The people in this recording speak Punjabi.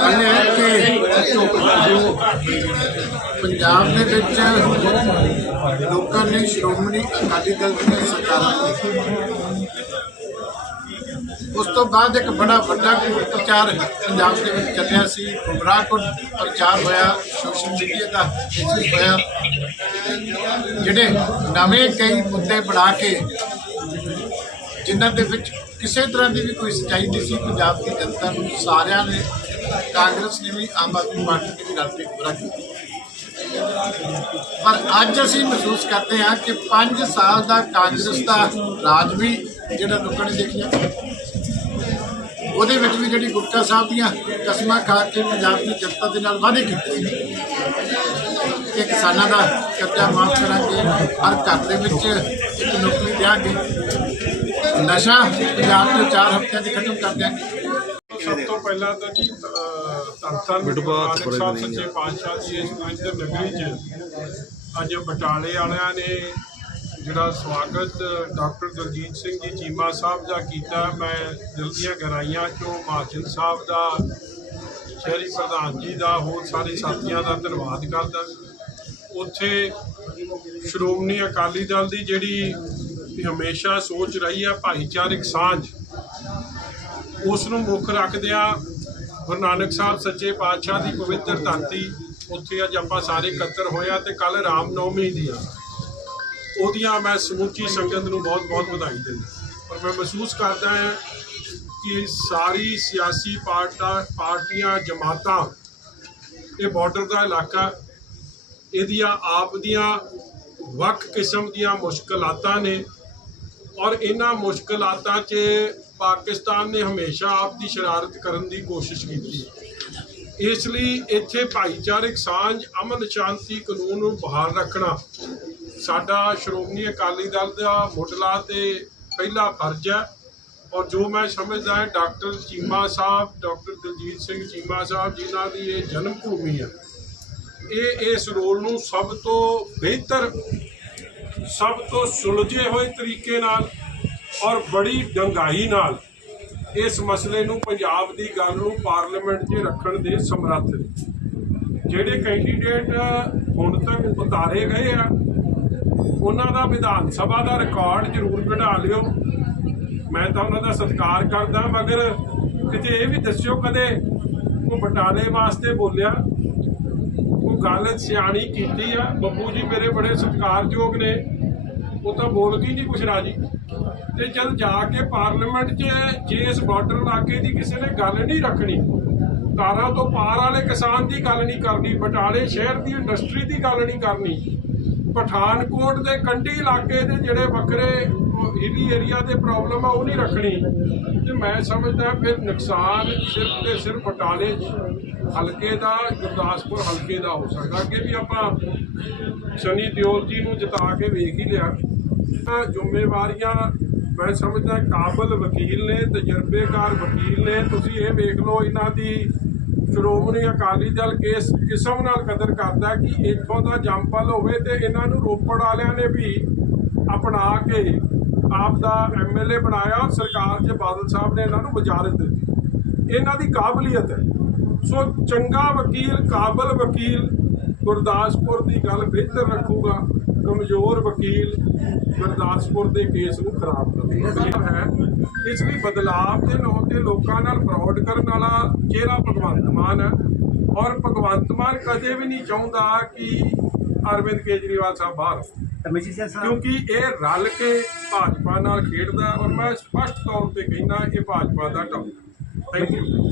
ਗੱਲ ਇਹ ਕਿ ਪੰਜਾਬ ਦੇ ਵਿੱਚ ਲੋਕਾਂ ਨੇ ਸ਼੍ਰੋਮਣੀ ਅਕਾਲੀ ਦਲ ਦੀ ਸਰਕਾਰ ਕੀਤੀ ਉਸ ਤੋਂ ਬਾਅਦ ਇੱਕ ਬੜਾ ਵੱਡਾ ਪ੍ਰਚਾਰ ਪੰਜਾਬ ਦੇ ਵਿੱਚ ਚੱਲਿਆ ਸੀ। ਗੁੰਮਰਾਹਕੁਨ ਪ੍ਰਚਾਰ ਹੋਇਆ ਸੋਸ਼ਲ ਮੀਡੀਆ ਦਾ ਹੋਇਆ। ਜਿਹੜੇ ਨਵੇਂ ਕਈ ਮੁੱਦੇ ਬਣਾ ਕੇ ਜਿਨ੍ਹਾਂ ਦੇ ਵਿੱਚ ਕਿਸੇ ਤਰ੍ਹਾਂ ਦੀ ਵੀ ਕੋਈ ਸੱਚਾਈ ਨਹੀਂ ਸੀ, ਪੰਜਾਬ ਦੀ ਜਨਤਾ ਨੂੰ ਸਾਰਿਆਂ ਨੇ ਕਾਂਗਰਸ ਨੇ ਵੀ ਆਮ ਆਦਮੀ ਪਾਰਟੀ ਨੇ ਵੀ ਰਲ ਕੇ ਗੁੰਮਰਾਹ ਕੀਤਾ। ਪਰ ਅੱਜ ਅਸੀਂ ਮਹਿਸੂਸ ਕਰਦੇ ਹਾਂ ਕਿ 5 ਸਾਲ ਦਾ ਕਾਂਗਰਸ ਦਾ ਰਾਜ ਵੀ ਜਿਹੜਾ ਲੋਕਾਂ ਨੇ ਦੇਖਿਆ, ਉਹਦੇ ਵਿੱਚ ਵੀ ਜਿਹੜੀ ਗੁਟਕਾ ਸਾਹਿਬ ਦੀਆਂ ਕਸਮਾਂ ਖਾ ਕੇ ਪੰਜਾਬ ਦੀ ਜਨਤਾ ਦੇ ਨਾਲ ਵਾਅਦੇ ਕੀਤੇ ਕਿ ਕਿਸਾਨਾਂ ਦਾ ਕਰਜ਼ਾ ਮਾਫ ਕਰਾਂਗੇ, ਹਰ ਘਰ ਦੇ ਵਿੱਚ ਇੱਕ ਨੌਕਰੀ ਦਿਆਂਗੇ। ਨਸ਼ਾ ਪੰਜਾਬ ਨੂੰ 4 ਹਫ਼ਤਿਆਂ 'ਚ ਖਤਮ ਕਰ ਦਿਆਂਗੇ। ਸਭ ਤੋਂ ਪਹਿਲਾਂ ਤਾਂ ਜੀ ਨਾਨਕ ਸਾਹਿਬ ਬੜੇ ਸੱਚੇ ਪਾਤਸ਼ਾਹ ਦੀ ਇਸ ਅੰਦਰ ਨਗਰੀ 'ਚ। ਅੱਜ ਬਟਾਲੇ ਵਾਲਿਆਂ ਨੇ ਜਿਹੜਾ ਸਵਾਗਤ ਡਾਕਟਰ ਦਲਜੀਤ ਸਿੰਘ ਜੀ ਚੀਮਾ ਸਾਹਿਬ ਦਾ ਕੀਤਾ। ਮੈਂ ਦਿਲ ਦੀਆਂ ਗਹਿਰਾਈਆਂ ਚੋਂ ਮਹਾਜਨ ਸਾਹਿਬ ਦਾ ਸ਼ਹਿਰੀ ਪ੍ਰਧਾਨ ਜੀ ਦਾ ਹੋਰ ਸਾਰੇ ਸਾਥੀਆਂ ਦਾ ਧੰਨਵਾਦ ਕਰਦਾ। ਉੱਥੇ ਸ਼੍ਰੋਮਣੀ ਅਕਾਲੀ ਦਲ ਦੀ ਜਿਹੜੀ ਹਮੇਸ਼ਾ ਸੋਚ ਰਹੀ ਹੈ ਭਾਈਚਾਰਕ ਸਾਂਝ ਉਸ ਨੂੰ ਮੁੱਖ ਰੱਖਦਿਆਂ ਗੁਰੂ ਨਾਨਕ ਸਾਹਿਬ ਸੱਚੇ ਪਾਤਸ਼ਾਹ ਦੀ ਪਵਿੱਤਰ ਧਰਤੀ ਉੱਥੇ ਅੱਜ ਆਪਾਂ ਸਾਰੇ ਇਕੱਤਰ ਹੋਇਆ ਤੇ ਕੱਲ ਰਾਮ ਨੌਮੀ ਦੀ ਆ। ਉਹਦੀਆਂ ਮੈਂ ਸਮੁੱਚੀ ਸੰਗਤ ਨੂੰ ਬਹੁਤ-ਬਹੁਤ ਵਧਾਈ ਦਿੰਦਾ ਪਰ ਮੈਂ ਮਹਿਸੂਸ ਕਰਦਾ ਹਾਂ ਕਿ ਸਾਰੀ ਸਿਆਸੀ ਪਾਰਟਾਂ, ਪਾਰਟੀਆਂ, ਜਮਾਤਾਂ, ਇਹ ਬਾਰਡਰ ਦਾ ਇਲਾਕਾ, ਇਹਦੀਆਂ ਆਪ ਦੀਆਂ ਵੱਖ ਕਿਸਮ ਦੀਆਂ ਮੁਸ਼ਕਲਾਤਾਂ ਨੇ ਔਰ ਇਹਨਾਂ ਮੁਸ਼ਕਲਾਤਾਂ 'ਚ ਪਾਕਿਸਤਾਨ ਨੇ ਹਮੇਸ਼ਾ ਆਪ ਦੀ ਸ਼ਰਾਰਤ ਕਰਨ ਦੀ ਕੋਸ਼ਿਸ਼ ਕੀਤੀ ਹੈ। ਇਸ ਲਈ ਇੱਥੇ ਭਾਈਚਾਰਕ ਸਾਂਝ, ਅਮਨ ਸ਼ਾਂਤੀ, ਕਾਨੂੰਨ ਨੂੰ ਬਹਾਲ ਰੱਖਣਾ ਸਾਡਾ ਸ਼੍ਰੋਮਣੀ ਅਕਾਲੀ ਦਲ ਦਾ ਮੁੱਢਲਾ ਤੇ ਪਹਿਲਾ ਫਰਜ਼ ਹੈ ਔਰ ਜੋ ਮੈਂ ਸਮਝਦਾ ਹਾਂ, ਡਾਕਟਰ ਚੀਮਾ ਸਾਹਿਬ, ਡਾਕਟਰ ਦਲਜੀਤ ਸਿੰਘ ਚੀਮਾ ਸਾਹਿਬ ਜਿਨ੍ਹਾਂ ਦੀ ਇਹ ਜਨਮ ਭੂਮੀ ਹੈ, ਇਹ ਇਸ ਰੋਲ ਨੂੰ ਸਭ ਤੋਂ ਬਿਹਤਰ, ਸਭ ਤੋਂ ਸੁਲਝੇ ਹੋਏ ਤਰੀਕੇ ਨਾਲ ਔਰ ਬੜੀ ਡੰਗਾਈ ਨਾਲ ਇਸ ਮਸਲੇ ਨੂੰ ਪੰਜਾਬ ਦੀ ਗੱਲ ਨੂੰ ਪਾਰਲੀਮੈਂਟ 'ਚ ਰੱਖਣ ਦੇ ਸਮਰੱਥ ਨੇ। ਜਿਹੜੇ ਕੈਂਡੀਡੇਟ ਹੁਣ ਤੱਕ ਉਤਾਰੇ ਗਏ ਆ, ਉਹਨਾਂ ਦਾ ਵਿਧਾਨ ਸਭਾ ਦਾ ਰਿਕਾਰਡ ਜ਼ਰੂਰ ਕਢਾ ਲਿਓ। ਮੈਂ ਤਾਂ ਉਹਨਾਂ ਦਾ ਸਤਿਕਾਰ ਕਰਦਾ, ਮਗਰ ਕਿਤੇ ਇਹ ਵੀ ਦੱਸਿਓ ਕਦੇ ਉਹ ਬਟਾਲੇ ਵਾਸਤੇ ਬੋਲਿਆ, ਉਹ ਗੱਲ ਸਿਆਣੀ ਕੀਤੀ ਆ। ਬੱਬੂ ਜੀ ਮੇਰੇ ਬੜੇ ਸਤਿਕਾਰਯੋਗ ਨੇ। ਉਹ ਤਾਂ ਬੋਲ ਗਈ ਨਹੀਂ ਕੁਛ ਰਾਜੀ। ਤੇ ਜਦ ਜਾ ਕੇ ਪਾਰਲੀਮੈਂਟ 'ਚ ਜੇ ਇਸ ਬਾਰਡਰ ਇਲਾਕੇ ਦੀ ਕਿਸੇ ਨੇ ਗੱਲ ਨਹੀਂ ਰੱਖਣੀ ਤਾਰਾਂ ਤੋਂ ਪਾਰ ਵਾਲੇ ਕਿਸਾਨ ਦੀ ਗੱਲ ਨਹੀਂ ਕਰਨੀ, ਬਟਾਲੇ ਸ਼ਹਿਰ ਦੀ ਇੰਡਸਟਰੀ ਦੀ ਗੱਲ ਨਹੀਂ ਕਰਨੀ, ਪਠਾਨਕੋਟ ਦੇ ਕੰਢੀ ਇਲਾਕੇ ਦੇ ਜਿਹੜੇ ਵੱਖਰੇ ਹਿੱਲੀ ਏਰੀਆ ਦੇ ਪ੍ਰੋਬਲਮ ਆ, ਉਹ ਨਹੀਂ ਰੱਖਣੀ। ਤੇ ਮੈਂ ਸਮਝਦਾ ਫਿਰ ਨੁਕਸਾਨ ਸਿਰਫ ਤੇ ਸਿਰਫ ਬਟਾਲੇ ਹਲਕੇ ਦਾ, ਗੁਰਦਾਸਪੁਰ ਹਲਕੇ ਦਾ ਹੋ ਸਕਦਾ। ਕਿ ਵੀ ਆਪਾਂ ਸ਼ਨੀ ਦਿਓਲ ਜੀ ਨੂੰ ਜਿਤਾ ਕੇ ਵੇਖ ਹੀ ਲਿਆ। ਤਾਂ ਜ਼ਿੰਮੇਵਾਰੀਆਂ ਮੈਂ ਸਮਝਦਾ ਕਾਬਲ ਵਕੀਲ ਨੇ, ਤਜਰਬੇਕਾਰ ਵਕੀਲ ਨੇ। ਤੁਸੀਂ ਇਹ ਵੇਖ ਲਓ, ਇਹਨਾਂ ਦੀ ਸ਼੍ਰੋਮਣੀ ਅਕਾਲੀ ਦਲ ਕਿਸ ਕਿਸਮ ਨਾਲ ਕਦਰ ਕਰਦਾ ਕਿ ਇੱਥੋਂ ਦਾ ਜੰਪਲ ਹੋਵੇ ਤੇ ਇਹਨਾਂ ਨੂੰ ਰੋਪੜ ਵਾਲਿਆਂ ਨੇ ਵੀ ਅਪਣਾ ਕੇ ਆਪ ਦਾ ਐਮਐਲਏ ਬਣਾਇਆ ਔਰ ਸਰਕਾਰ 'ਚ ਬਾਦਲ ਸਾਹਿਬ ਨੇ ਇਹਨਾਂ ਨੂੰ ਵਜ਼ਾਰਤ ਦਿੱਤੀ। ਇਹਨਾਂ ਦੀ ਕਾਬਲੀਅਤ ਹੈ। ਸੋ ਚੰਗਾ ਵਕੀਲ, ਕਾਬਲ ਵਕੀਲ ਗੁਰਦਾਸਪੁਰ ਦੀ ਗੱਲ ਬਿਹਤਰ ਰੱਖੂਗਾ। ਕਮਜ਼ੋਰ ਵਕੀਲ ਗੁਰਦਾਸਪੁਰ ਦੇ ਕੇਸ ਨੂੰ ਖਰਾਬ ਕਰੂਗਾ ਹੈ। ਇਸ ਲਈ ਬਦਲਾਵ ਦੇ ਨਾਂ ਤੇ ਲੋਕਾਂ ਨਾਲ ਫਰਾਡ ਕਰਨ ਵਾਲਾ ਚਿਹਰਾ ਭਗਵੰਤ ਮਾਨ ਹੈ। ਔਰ ਭਗਵੰਤ ਮਾਨ ਕਦੇ ਵੀ ਨਹੀਂ ਚਾਹੁੰਦਾ ਕਿ ਅਰਵਿੰਦ ਕੇਜਰੀਵਾਲ ਸਾਹਿਬ ਬਾਹਰ। ਕਿਉਂਕਿ ਇਹ ਰਲ ਕੇ ਭਾਜਪਾ ਨਾਲ ਖੇਡਦਾ ਔਰ ਮੈਂ ਸਪਸ਼ਟ ਤੌਰ ਤੇ ਕਹਿੰਦਾ ਇਹ ਭਾਜਪਾ ਦਾ ਟੌਪ ਥੈਂਕ ਯੂ